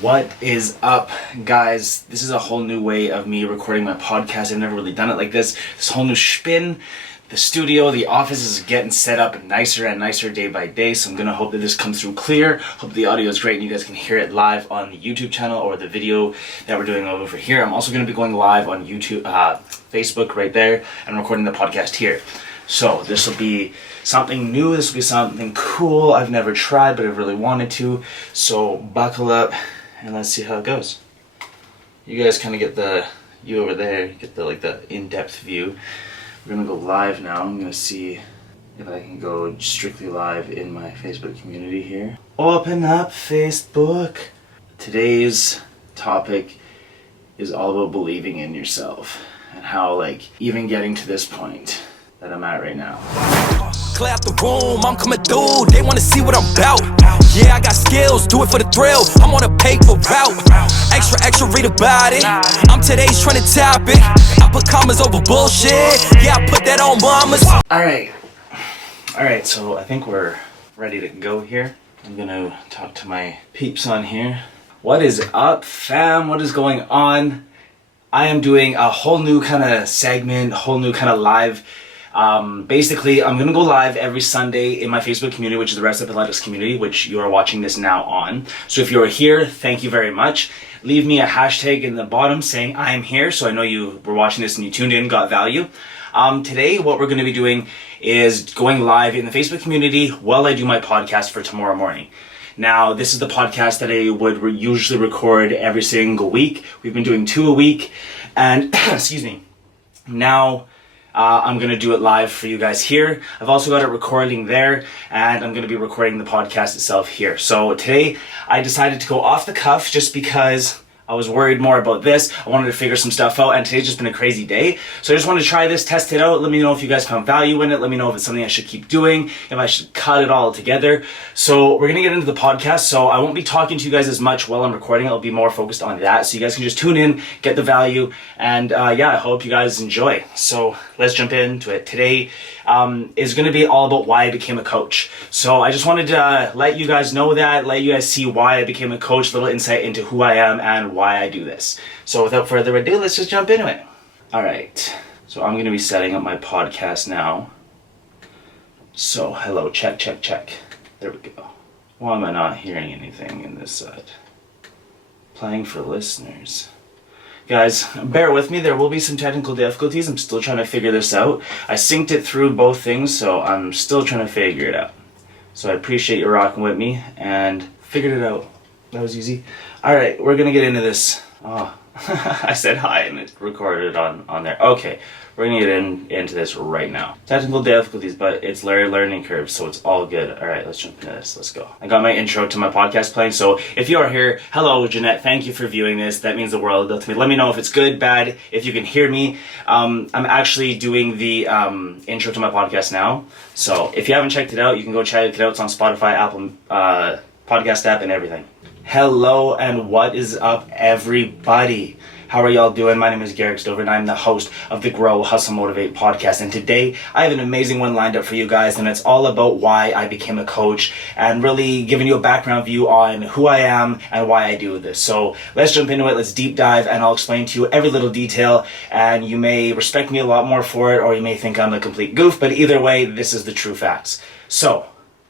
What is up, guys? This is a whole new way of me recording my podcast. I've never really done it like this. This whole new spin. The studio, the office is getting set up nicer and nicer day by day, so I'm gonna hope that this comes through clear. Hope the audio is great and you guys can hear it live on the YouTube channel or the video that we're doing over here. I'm also gonna be going live on YouTube, Facebook right there, and recording the podcast here. So this will be something new, this will be something cool I've never tried, but I really wanted to. So buckle up and let's see how it goes. You guys kind of get you over there, get the in-depth view. We're gonna go live now. I'm gonna see if I can go strictly live in my Facebook community here. Open up Facebook. Today's topic is all about believing in yourself and how even getting to this point that I'm at right now. Clear out the room, I'm coming through, they wanna see what I'm about. Yeah, I got skills, do it for the thrill, I'm on a paper route. Extra, read about it, I'm today's trending topic. I put commas over bullshit, yeah, I put that on mamas. Alright, so I think we're ready to go here. I'm gonna talk to my peeps on here. What is up, fam? What is going on? I am doing a whole new kind of segment, whole new kind of live. Basically, I'm gonna go live every Sunday in my Facebook community, which is the Rest of Athletics community, which you are watching this now on. So if you're here, thank you very much. Leave me a hashtag in the bottom saying I am here, so I know you were watching this and you tuned in, got value. Today, what we're gonna be doing is going live in the Facebook community while I do my podcast for tomorrow morning. Now, this is the podcast that I would usually record every single week. We've been doing 2 a week, and excuse me. Now, I'm going to do it live for you guys here. I've also got it recording there, and I'm going to be recording the podcast itself here. So today, I decided to go off the cuff just because I was worried more about this. I wanted to figure some stuff out, and today's just been a crazy day. So I just wanted to try this, test it out. Let me know if you guys found value in it. Let me know if it's something I should keep doing, if I should cut it all together. So we're going to get into the podcast. So I won't be talking to you guys as much while I'm recording. I'll be more focused on that. So you guys can just tune in, get the value, and yeah, I hope you guys enjoy. So let's jump into it. Today is going to be all about why I became a coach. So I just wanted to let you guys know that, let you guys see why I became a coach, a little insight into who I am and why I do this. So without further ado, let's just jump into it. All right, so I'm going to be setting up my podcast now. So hello, check. There we go. Why am I not hearing anything in this side? Playing for listeners. Guys, bear with me, there will be some technical difficulties. I'm still trying to figure this out. I synced it through both things, so I'm still trying to figure it out. So I appreciate you rocking with me and figured it out. That was easy. Alright, we're gonna get into this. Oh, I said hi and it recorded on there. Okay, we're gonna get into this right now. Technical difficulties, but it's learning curve, so it's all good. Alright, let's jump into this. Let's go. I got my intro to my podcast playing, so if you are here, hello Jeanette, thank you for viewing this. That means the world to me. Let me know if it's good, bad, if you can hear me. I'm actually doing the intro to my podcast now, so if you haven't checked it out, you can go check it out. It's on Spotify, Apple podcast app, and everything. Hello and what is up, everybody? How are y'all doing? My name is Garixdover and I'm the host of the Grow, Hustle, Motivate podcast. And today I have an amazing one lined up for you guys, and it's all about why I became a coach and really giving you a background view on who I am and why I do this. So let's jump into it. Let's deep dive and I'll explain to you every little detail, and you may respect me a lot more for it, or you may think I'm a complete goof, but either way, this is the true facts. So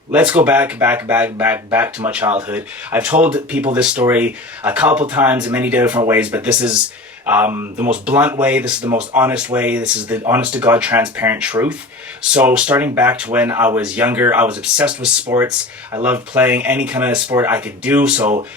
let's go back to my childhood. I've told people this story a couple times in many different ways, but this is the most blunt way, this is the most honest way, this is the honest to God transparent truth. So starting back to when I was younger, I was obsessed with sports. I loved playing any kind of sport I could do, so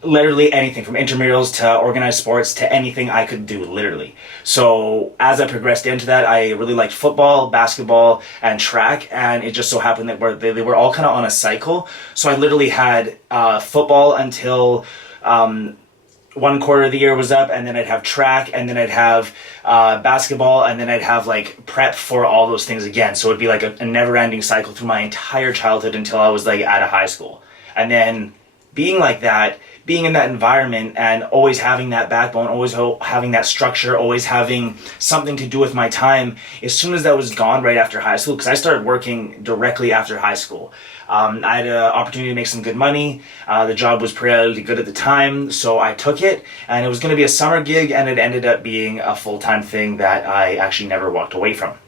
literally anything from intramurals to organized sports to anything I could do, literally. So as I progressed into that, I really liked football, basketball, and track, and it just so happened that they were all kind of on a cycle. So I literally had football until one quarter of the year was up, and then I'd have track, and then I'd have basketball, and then I'd have prep for all those things again. So it'd be a never-ending cycle through my entire childhood until I was out of high school. And then being like that, being in that environment and always having that backbone, always having that structure, always having something to do with my time, as soon as that was gone right after high school, because I started working directly after high school. I had an opportunity to make some good money. The job was pretty good at the time, so I took it, and it was going to be a summer gig, and it ended up being a full-time thing that I actually never walked away from.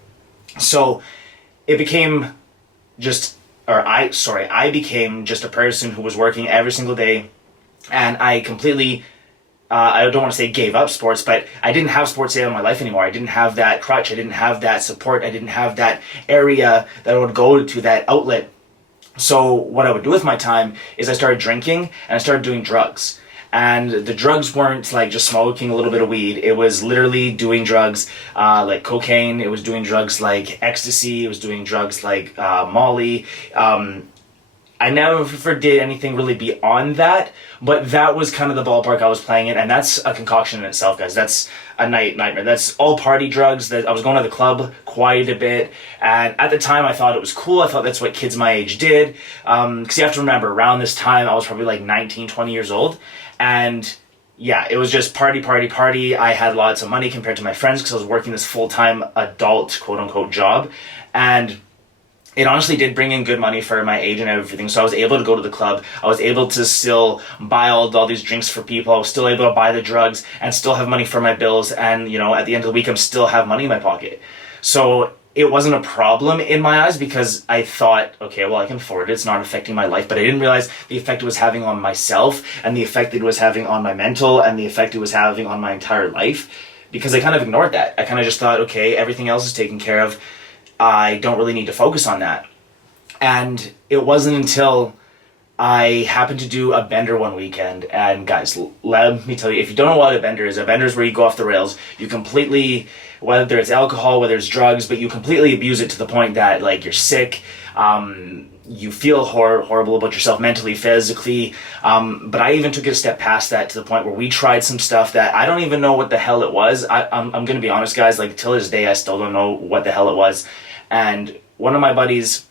So it became I became just a person who was working every single day, and I completely, I don't want to say gave up sports, but I didn't have sports day in my life anymore. I didn't have that crutch. I didn't have that support. I didn't have that area that I would go to, that outlet. So what I would do with my time is I started drinking and I started doing drugs. And the drugs weren't like just smoking a little bit of weed. It was literally doing drugs like cocaine. It was doing drugs like ecstasy. It was doing drugs like Molly. I never did anything really beyond that, but that was kind of the ballpark I was playing in, and that's a concoction in itself, guys. That's a nightmare. That's all party drugs. That I was going to the club quite a bit, and at the time I thought it was cool. I thought that's what kids my age did, because you have to remember, around this time I was probably like 19, 20 years old, and yeah, it was just party, party, party. I had lots of money compared to my friends because I was working this full-time adult, quote-unquote, job, and it honestly did bring in good money for my age and everything. So I was able to go to the club. I was able to still buy all these drinks for people. I was still able to buy the drugs and still have money for my bills. And, you know, at the end of the week, I'm still have money in my pocket. So it wasn't a problem in my eyes because I thought, okay, well, I can afford it. It's not affecting my life. But I didn't realize the effect it was having on myself and the effect it was having on my mental and the effect it was having on my entire life, because I kind of ignored that. I kind of just thought, okay, everything else is taken care of. I don't really need to focus on that. And it wasn't until I happened to do a bender one weekend, and guys, let me tell you, if you don't know what a bender is where you go off the rails. You completely, whether it's alcohol, whether it's drugs, but you completely abuse it to the point that like you're sick, you feel horrible about yourself mentally, physically, but I even took it a step past that to the point where we tried some stuff that I don't even know what the hell it was. I'm gonna be honest, guys, like till this day I still don't know what the hell it was. And one of my buddies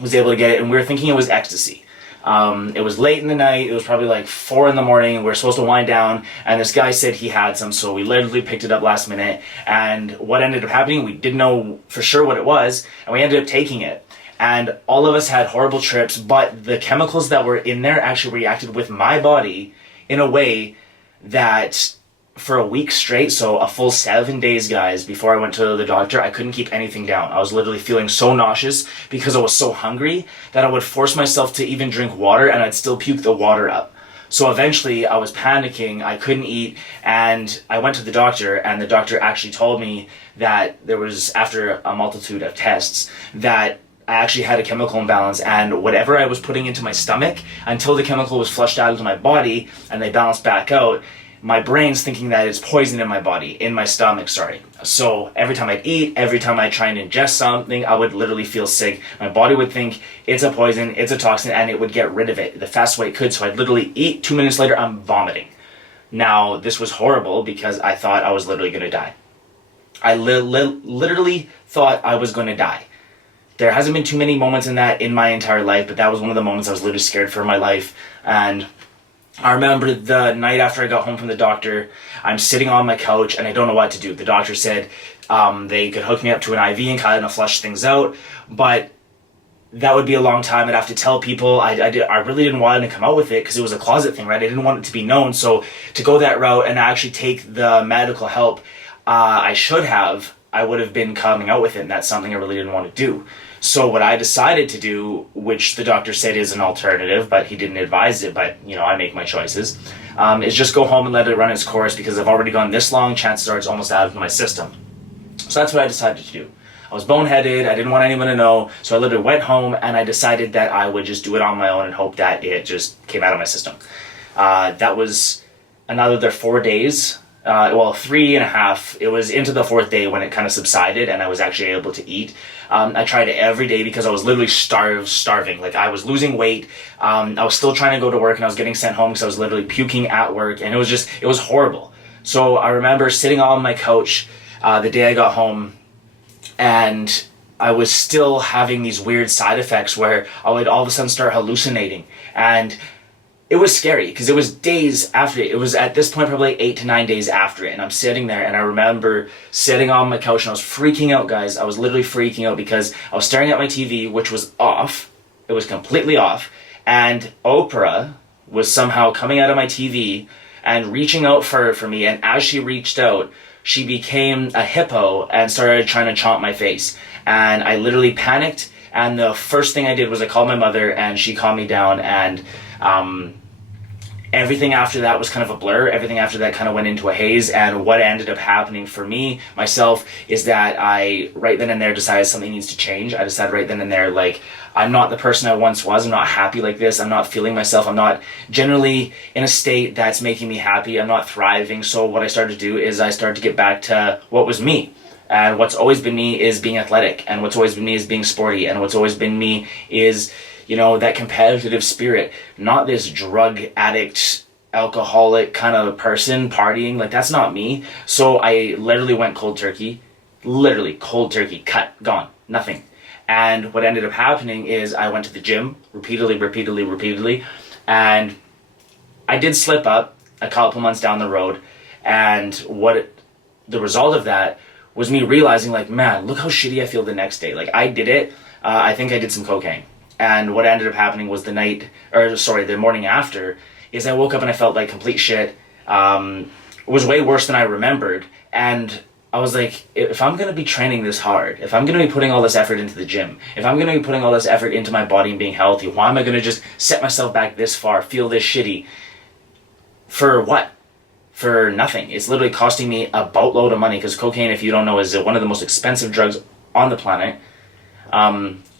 was able to get it, and we were thinking it was ecstasy. It was late in the night. It was probably like 4 a.m. We were supposed to wind down, and this guy said he had some, so we literally picked it up last minute. And what ended up happening, we didn't know for sure what it was, and we ended up taking it. And all of us had horrible trips, but the chemicals that were in there actually reacted with my body in a way that for a week straight, so a full 7 days, guys, before I went to the doctor, I couldn't keep anything down. I was literally feeling so nauseous because I was so hungry that I would force myself to even drink water, and I'd still puke the water up. So eventually I was panicking, I couldn't eat, and I went to the doctor, and the doctor actually told me that there was, after a multitude of tests, that I actually had a chemical imbalance, and whatever I was putting into my stomach, until the chemical was flushed out into my body and they balanced back out, my brain's thinking that it's poison in my body, in my stomach, sorry. So every time I'd eat, every time I try and ingest something, I would literally feel sick. My body would think it's a poison, it's a toxin, and it would get rid of it the fastest way it could. So I'd literally eat, 2 minutes later, I'm vomiting. Now, this was horrible because I thought I was literally going to die. I literally thought I was going to die. There hasn't been too many moments in that in my entire life, but that was one of the moments I was literally scared for my life. And I remember the night after I got home from the doctor, I'm sitting on my couch and I don't know what to do. The doctor said they could hook me up to an IV and kind of flush things out, but that would be a long time. I'd have to tell people. I really didn't want to come out with it because it was a closet thing, right? I didn't want it to be known. So to go that route and actually take the medical help I would have been coming out with it, and that's something I really didn't want to do. So what I decided to do, which the doctor said is an alternative, but he didn't advise it, but you know, I make my choices, is just go home and let it run its course, because I've already gone this long, chances are it's almost out of my system. So that's what I decided to do. I was boneheaded, I didn't want anyone to know, so I literally went home and I decided that I would just do it on my own and hope that it just came out of my system. That was another 4 days. 3.5. It was into the 4th day when it kind of subsided and I was actually able to eat. I tried it every day because I was literally starving. Like, I was losing weight. I was still trying to go to work and I was getting sent home because I was literally puking at work, and it was horrible. So I remember sitting on my couch the day I got home, and I was still having these weird side effects where I would all of a sudden start hallucinating. And it was scary because it was days after it. It was at this point probably 8 to 9 days after it. And I'm sitting there and I remember sitting on my couch and I was freaking out, guys. I was literally freaking out because I was staring at my TV, which was off. It was completely off. And Oprah was somehow coming out of my TV and reaching out for me. And as she reached out, she became a hippo and started trying to chomp my face. And I literally panicked. And the first thing I did was I called my mother and she calmed me down. And everything after that was kind of a blur. Everything after that kind of went into a haze. And what ended up happening for me, myself, is that I, right then and there, decided something needs to change. I decided right then and there, like, I'm not the person I once was. I'm not happy like this. I'm not feeling myself. I'm not generally in a state that's making me happy. I'm not thriving. So what I started to do is I started to get back to what was me. And what's always been me is being athletic. And what's always been me is being sporty. And what's always been me is, you know, that competitive spirit. Not this drug addict, alcoholic kind of person partying. Like, that's not me. So I literally went cold turkey. Literally cold turkey. Cut. Gone. Nothing. And what ended up happening is I went to the gym repeatedly. And I did slip up a couple months down the road. And the result of that was me realizing, like, man, look how shitty I feel the next day. Like, I did it. I think I did some cocaine. And what ended up happening was the morning after, is I woke up and I felt like complete shit. It was way worse than I remembered. And I was like, if I'm going to be training this hard, if I'm going to be putting all this effort into the gym, if I'm going to be putting all this effort into my body and being healthy, why am I going to just set myself back this far, feel this shitty? For what? For nothing. It's literally costing me a boatload of money, because cocaine, if you don't know, is one of the most expensive drugs on the planet.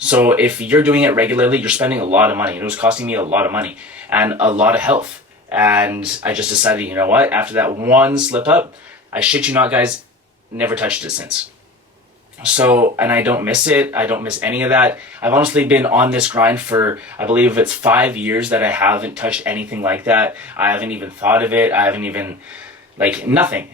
So if you're doing it regularly, you're spending a lot of money. And it was costing me a lot of money and a lot of health. And I just decided, you know what? After that one slip up, I shit you not, guys, never touched it since. So, and I don't miss it. I don't miss any of that. I've honestly been on this grind for, I believe it's 5 years that I haven't touched anything like that. I haven't even thought of it. I haven't even, like, nothing.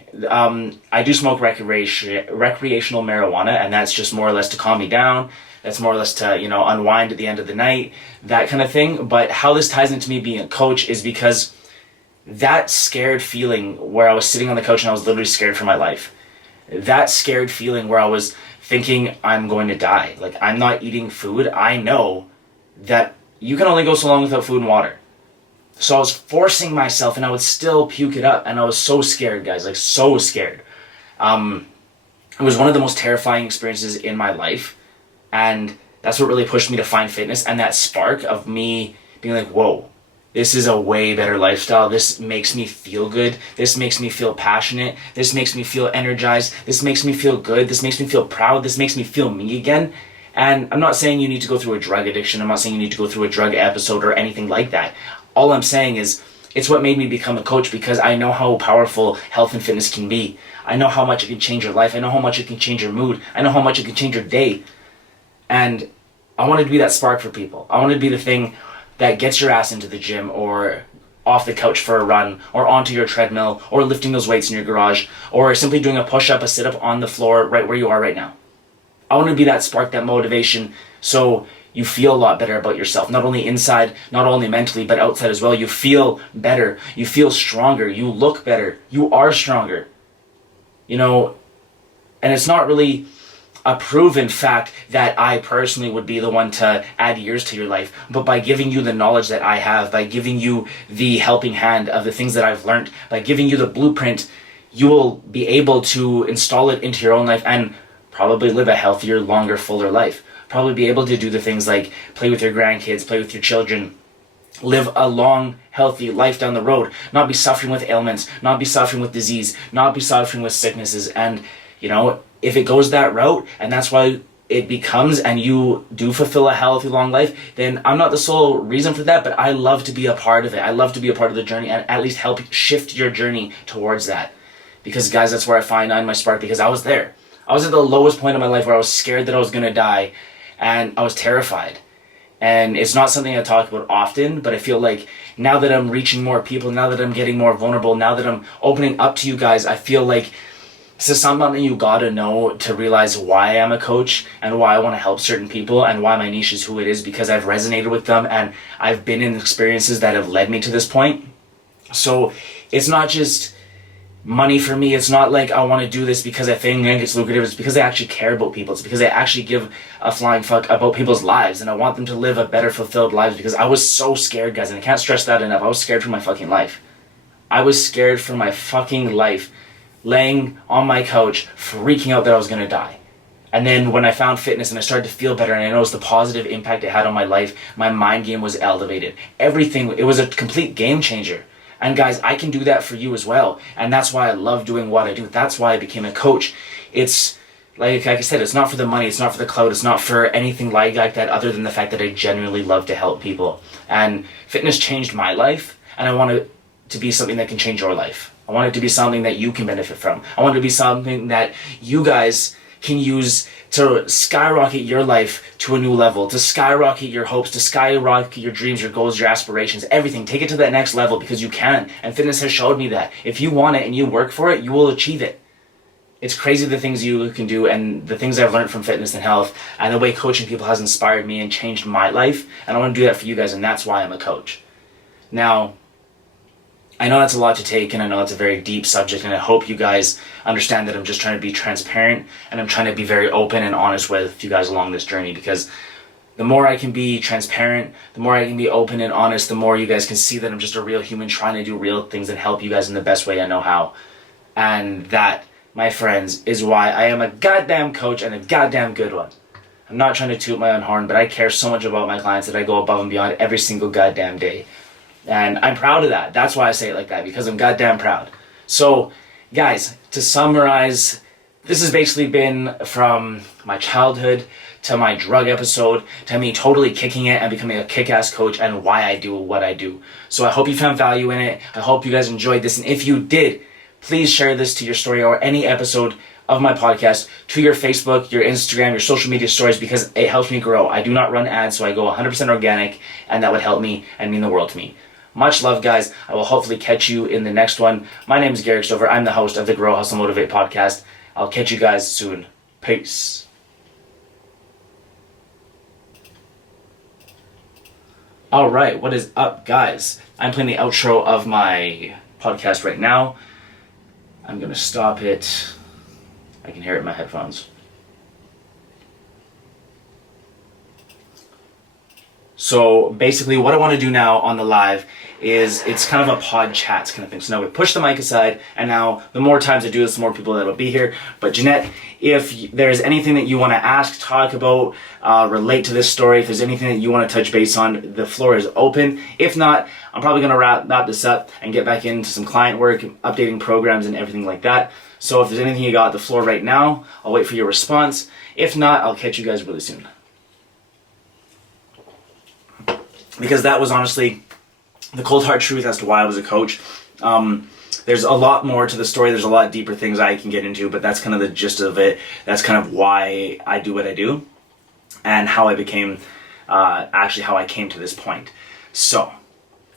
I do smoke recreational marijuana, and that's just more or less to calm me down. That's more or less to, you know, unwind at the end of the night, that kind of thing. But how this ties into me being a coach is because that scared feeling where I was sitting on the couch and I was literally scared for my life. That scared feeling where I was thinking I'm going to die. Like, I'm not eating food. I know that you can only go so long without food and water. So I was forcing myself and I would still puke it up. And I was so scared, guys, like so scared. It was one of the most terrifying experiences in my life. And that's what really pushed me to find fitness, and that spark of me being like, whoa, this is a way better lifestyle. This makes me feel good. This makes me feel passionate. This makes me feel energized. This makes me feel good. This makes me feel proud. This makes me feel me again. And I'm not saying you need to go through a drug addiction. I'm not saying you need to go through a drug episode or anything like that. All I'm saying is it's what made me become a coach, because I know how powerful health and fitness can be. I know how much it can change your life. I know how much it can change your mood. I know how much it can change your day. And I wanted to be that spark for people. I wanted to be the thing that gets your ass into the gym or off the couch for a run or onto your treadmill or lifting those weights in your garage or simply doing a push-up, a sit-up on the floor right where you are right now. I want to be that spark, that motivation, so you feel a lot better about yourself. Not only inside, not only mentally, but outside as well. You feel better. You feel stronger. You look better. You are stronger. You know, and it's not really a proven fact that I personally would be the one to add years to your life, but by giving you the knowledge that I have, by giving you the helping hand of the things that I've learned, by giving you the blueprint, you will be able to install it into your own life and probably live a healthier, longer, fuller life. Probably be able to do the things like play with your grandkids, play with your children, live a long, healthy life down the road, not be suffering with ailments, not be suffering with disease, not be suffering with sicknesses. And, you know, if it goes that route, and that's why it becomes, and you do fulfill a healthy, long life, then I'm not the sole reason for that, but I love to be a part of it. I love to be a part of the journey and at least help shift your journey towards that. Because, guys, that's where I find my spark, because I was there. I was at the lowest point of my life where I was scared that I was going to die, and I was terrified. And it's not something I talk about often, but I feel like now that I'm reaching more people, now that I'm getting more vulnerable, now that I'm opening up to you guys, I feel like This is something you gotta know to realize why I'm a coach and why I want to help certain people and why my niche is who it is, because I've resonated with them and I've been in experiences that have led me to this point. So it's not just money for me. It's not like I want to do this because I think it's lucrative. It's because I actually care about people. It's because I actually give a flying fuck about people's lives, and I want them to live a better, fulfilled lives, because I was so scared, guys, and I can't stress that enough. I was scared for my fucking life. I was scared for my fucking life, laying on my couch, freaking out that I was going to die. And then when I found fitness and I started to feel better and I noticed the positive impact it had on my life, my mind game was elevated. Everything, it was a complete game changer. And guys, I can do that for you as well. And that's why I love doing what I do. That's why I became a coach. It's, like I said, it's not for the money, it's not for the clout, it's not for anything like that, other than the fact that I genuinely love to help people. And fitness changed my life, and I want it to be something that can change your life. I want it to be something that you can benefit from. I want it to be something that you guys can use to skyrocket your life to a new level, to skyrocket your hopes, to skyrocket your dreams, your goals, your aspirations, everything. Take it to that next level, because you can. And fitness has showed me that. If you want it and you work for it, you will achieve it. It's crazy the things you can do and the things I've learned from fitness and health, and the way coaching people has inspired me and changed my life. And I want to do that for you guys, and that's why I'm a coach. Now, I know that's a lot to take, and I know it's a very deep subject, and I hope you guys understand that I'm just trying to be transparent, and I'm trying to be very open and honest with you guys along this journey, because the more I can be transparent, the more I can be open and honest, the more you guys can see that I'm just a real human trying to do real things and help you guys in the best way I know how. And that, my friends, is why I am a goddamn coach, and a goddamn good one. I'm not trying to toot my own horn, but I care so much about my clients that I go above and beyond every single goddamn day. And I'm proud of that. That's why I say it like that, because I'm goddamn proud. So, guys, to summarize, this has basically been from my childhood to my drug episode to me totally kicking it and becoming a kick-ass coach, and why I do what I do. So I hope you found value in it. I hope you guys enjoyed this. And if you did, please share this to your story or any episode of my podcast, to your Facebook, your Instagram, your social media stories, because it helps me grow. I do not run ads, so I go 100% organic, and that would help me and mean the world to me. Much love, guys. I will hopefully catch you in the next one. My name is Garixdover. I'm the host of the Grow, Hustle, Motivate podcast. I'll catch you guys soon. Peace. All right, what is up, guys? I'm playing the outro of my podcast right now. I'm going to stop it. I can hear it in my headphones. So basically what I want to do now on the live is, it's kind of a pod chats kind of thing. So now we push the mic aside, and now the more times I do this, the more people that will be here. But Jeanette, if there's anything that you want to ask, talk about, relate to this story, if there's anything that you want to touch base on, the floor is open. If not, I'm probably going to wrap this up and get back into some client work, updating programs and everything like that. So if there's anything you got at the floor right now, I'll wait for your response. If not, I'll catch you guys really soon. Because that was honestly the cold hard truth as to why I was a coach. There's a lot more to the story. There's a lot deeper things I can get into, but that's kind of the gist of it. That's kind of why I do what I do, and how I became, actually how I came to this point. So,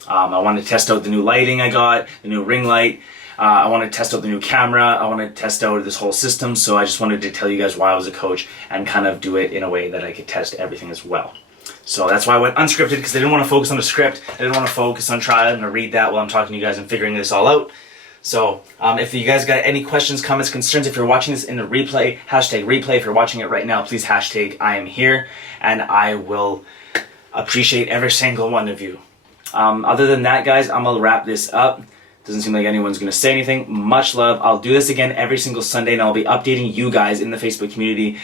I wanted to test out the new lighting I got, the new ring light. I wanted to test out the new camera. I wanted to test out this whole system. So I just wanted to tell you guys why I was a coach, and kind of do it in a way that I could test everything as well. So that's why I went unscripted, because I didn't want to focus on the script. I didn't want to focus on trying to read that while I'm talking to you guys and figuring this all out. So if you guys got any questions, comments, concerns, if you're watching this in the replay, hashtag replay. If you're watching it right now, please hashtag I am here, and I will appreciate every single one of you. Other than that, guys, I'm going to wrap this up. Doesn't seem like anyone's going to say anything. Much love. I'll do this again every single Sunday, and I'll be updating you guys in the Facebook community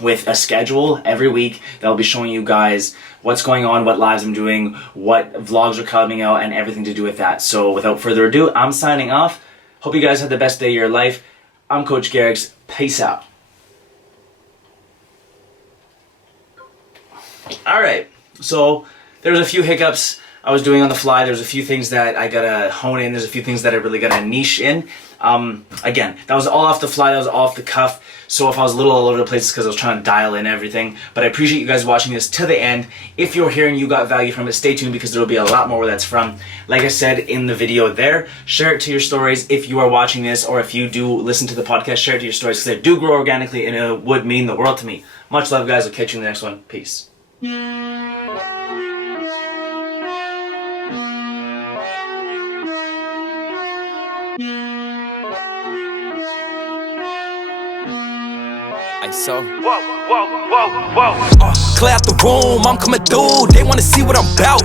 with a schedule every week that'll be showing you guys what's going on, what lives I'm doing, what vlogs are coming out, and everything to do with that. So without further ado, I'm signing off. Hope you guys had the best day of your life. I'm Coach Garix. Peace out. Alright, so there's a few hiccups I was doing on the fly. There's a few things that I gotta hone in. There's a few things that I really gotta niche in. Again, that was all off the fly. That was all off the cuff. So if I was a little all over the place, it's because I was trying to dial in everything. But I appreciate you guys watching this to the end. If you're here and you got value from it, stay tuned because there will be a lot more where that's from. Like I said in the video there, share it to your stories if you are watching this, or if you do listen to the podcast, share it to your stories because they do grow organically and it would mean the world to me. Much love, guys. I'll catch you in the next one. Peace. So, clear out the room, I'm coming through. They wanna see what I'm about.